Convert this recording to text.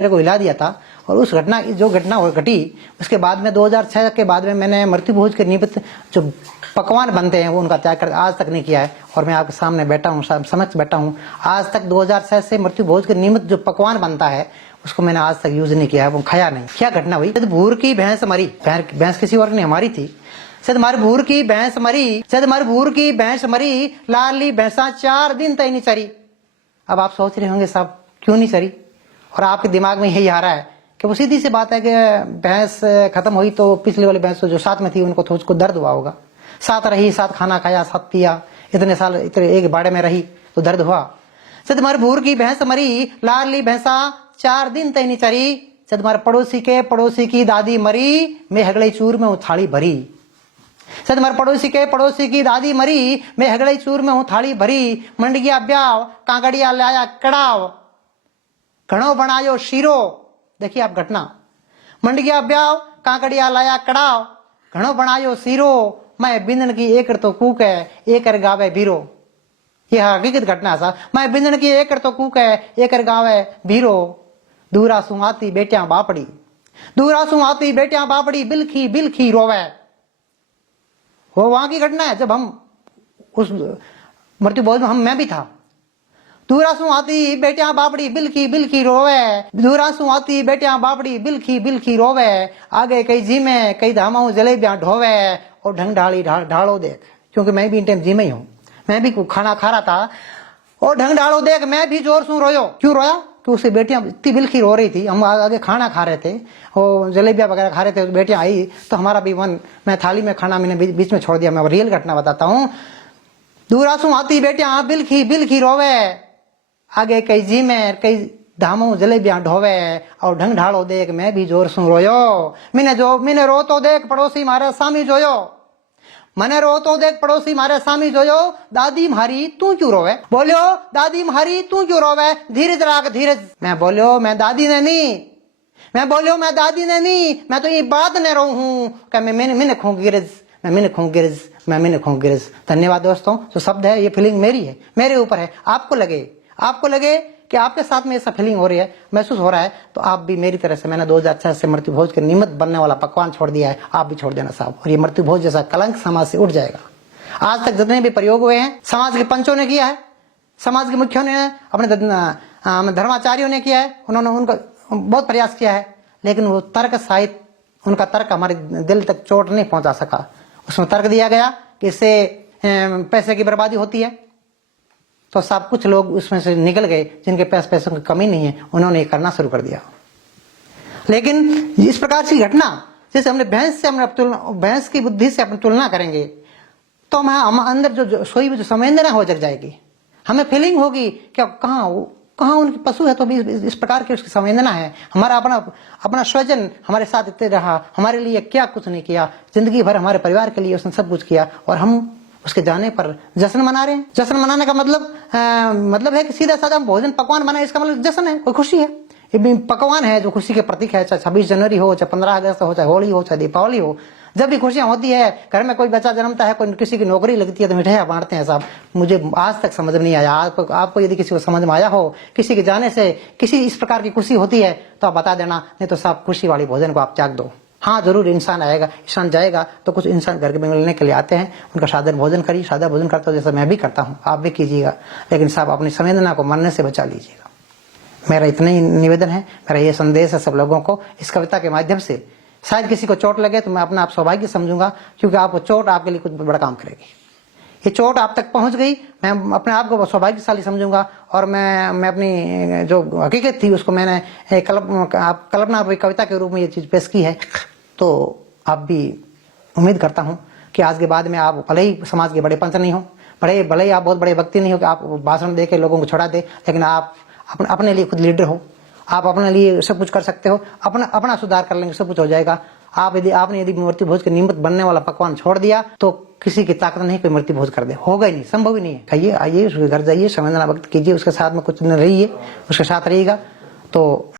मेरे को हिला दिया था। और उस घटना जो घटना घटी उसके बाद में 2006 के बाद में मैंने मृत्यु भोज के निमित्त जो पकवान बनते हैं वो उनका त्याग कर आज तक नहीं किया है। और मैं आपके सामने बैठा हूँ, समक्ष बैठा हूँ। आज तक 2006 से मृत्यु भोज के निमित्त जो पकवान बनता है उसको मैंने आज तक यूज नहीं किया है, वो खाया नहीं। क्या घटना हुई, भूर की भैंस मरी, भैंस किसी और ने हमारी थी। भूर की भैंस मरी, लाली भैंसा 4 दिन तक नहीं चरी। अब आप सोच रहे होंगे साहब क्यों नहीं चरी, और आपके दिमाग में यही आ रहा है कि वो सीधी सी बात है कि भैंस खत्म हुई तो पिछली वाली भैंस जो साथ में थी उनको तो उसको दर्द हुआ होगा। साथ रही, साथ खाना खाया, साथ पिया, इतने साल इतने एक बाड़े में रही तो दर्द हुआ। तुम्हारे भूर की भैंस मरी, लाली भैंसा 4 दिन तय नहीं चरी। तुम्हारे पड़ोसी की दादी मरी, मैं हगड़ई चूर में हूँ थाली भरी। तुम्हारे पड़ोसी की दादी मरी, मैं हगड़ई चूर में हूँ थाली भरी। मंडगिया ब्याव, कांकड़िया लाया कड़ाव, घणो बनायो शीरो। देखिए आप घटना, मंडगिया ब्याव, कांकड़िया लाया कड़ाव, घणो बनायो शीरो। मैं बिंदन की एकड़ तो कूक है, एकड़ गावे बीरो। यह हकीकत घटना सा। मैं बिंदन की एकड़ तो कूक है, एकड़ गावे बीरो। दूरा सु आती बेटियां बापड़ी, दूरा सु आती बेटियां बापड़ी, बिलखी बिलखी रोवे। वो वहां की घटना है जब हम उस मृत्यु भोज में मैं भी था। दूरा सु आती बेटियां बापड़ी, बिलखी बिलखी रोवे। दूरा सु आती बेटियां बापड़ी, बिलखी बिलखी रोवे। आगे कई जीमे, कई धामाऊ जलेबियां ढोवे। और ढंग ढाली ढालो देख, क्योंकि मैं भी इन टाइम जी में ही हूँ, मैं भी खाना खा रहा था। और ढंग ढालो देख, मैं भी जोर से रोयो। क्यों रोया कि उससे बेटियां इतनी बिलखी रो रही थी। हम आगे खाना खा रहे थे और जलेबियां वगैरह खा रहे थे, बेटियां आई तो हमारा भी मन, मैं थाली में खाना मैंने बीच में छोड़ दिया। मैं रियल घटना बताता हूँ। दूरा सु आती बेटियां बिलखी बिलखी रोवे। आगे कई जी में, कई धामों जलेबियां ढोवे। और ढंग ढालो देख, मैं भी जोर से रोयो। मैंने रो तो देख, पड़ोसी मारे सामी जोयो। मने रो तो देख, पड़ोसी मारे सामी जोयो। दादी म्हारी तू क्यों रोवे, बोलियो दादी म्हारी तू क्यों रोवे। धीरज राख धीरज। मैं बोलियो मैं दादी ने नहीं, मैं तो ये बात ने रो हूं कि मैंने खो गिरज, मैं खो गिरज। धन्यवाद दोस्तों। जो शब्द है ये फीलिंग मेरी है, मेरे ऊपर है। आपको लगे कि आपके साथ में ऐसा फीलिंग हो रही है, महसूस हो रहा है, तो आप भी मेरी तरह से, मैंने 2006 से मृत्यु भोज के निमित्त बनने वाला पकवान छोड़ दिया है, आप भी छोड़ देना साहब। और ये मृत्यु भोज जैसा कलंक समाज से उठ जाएगा। आज तक जितने भी प्रयोग हुए हैं समाज के पंचों ने किया है, समाज के मुखियों ने, अपने धर्माचार्यों ने किया है। उन्होंने उनका बहुत प्रयास किया है, लेकिन वो तर्क साहित्य, उनका तर्क हमारे दिल तक चोट नहीं पहुंचा सका। उसमें तर्क दिया गया कि इससे पैसे की बर्बादी होती है, तो सब कुछ लोग उसमें से निकल गए जिनके पास पैसों की कमी नहीं है, उन्होंने ये करना शुरू कर दिया। लेकिन इस प्रकार की घटना, जैसे हमने भैंस की बुद्धि से अपनी तुलना करेंगे तो हम अंदर जो सोई हुई जो संवेदना हो जग जाएगी। हमें फीलिंग होगी कि कहाँ उनकी पशु है तो भी इस प्रकार की उसकी संवेदना है। हमारा अपना स्वजन हमारे साथ इतने रहा, हमारे लिए क्या कुछ नहीं किया, जिंदगी भर हमारे परिवार के लिए उसने सब कुछ किया, और हम उसके जाने पर जश्न मना रहे हैं। जश्न मनाने का मतलब है कि सीधा साधा भोजन पकवान बनाए, इसका मतलब जश्न है, कोई खुशी है। ये पकवान है जो खुशी के प्रतीक है, चाहे 26 जनवरी हो, चाहे 15 अगस्त हो, चाहे होली हो, चाहे दीपावली हो। जब भी खुशियां होती है, घर में कोई बच्चा जन्मता है, कोई किसी की नौकरी लगती है तो मिठाइयां बांटते हैं साहब। मुझे आज तक समझ में नहीं आया। आपको यदि किसी को समझ में आया हो, किसी के जाने से किसी इस प्रकार की खुशी होती है तो आप बता देना, नहीं तो साहब खुशी वाली भोजन को आप त्याग दो। हाँ जरूर इंसान आएगा, इंसान जाएगा, तो कुछ इंसान घर के मिलने के लिए आते हैं, उनका सादर भोजन करिए। सादर भोजन करता हूँ जैसा मैं भी करता हूँ, आप भी कीजिएगा, लेकिन साहब अपनी संवेदना को मरने से बचा लीजिएगा। मेरा इतना ही निवेदन है, मेरा ये संदेश है सब लोगों को। इस कविता के माध्यम से शायद किसी को चोट लगे तो मैं अपना आप सौभाग्य समझूंगा, क्योंकि आपको चोट आपके लिए कुछ बड़ा काम करेगी। ये चोट आप तक पहुंच गई, मैं अपने आप को सौभाग्यशाली समझूंगा। और मैं अपनी जो हकीकत थी उसको मैंने कल्पना रूपी कविता के रूप में ये चीज पेश की है। तो आप भी उम्मीद करता हूं कि आज के बाद में आप भले ही समाज के बड़े पंच नहीं हो, भले ही आप बहुत बड़े व्यक्ति नहीं हो कि आप भाषण दे के लोगों को छोड़ा दे, लेकिन आप अपने लिए खुद लीडर हो। आप अपने लिए सब कुछ कर सकते हो, अपना सुधार कर लेंगे, सब कुछ हो जाएगा। आपने यदि मृत्यु भोज के निमित्त बनने वाला पकवान छोड़ दिया तो किसी की ताकत नहीं कोई मृत्यु भोज कर दे, होगा ही नहीं, संभव ही नहीं है। खाइए, आइए, उसके घर जाइए, संवेदना व्यक्त कीजिए, उसके साथ में कुछ न रहिए, उसके साथ रहिएगा तो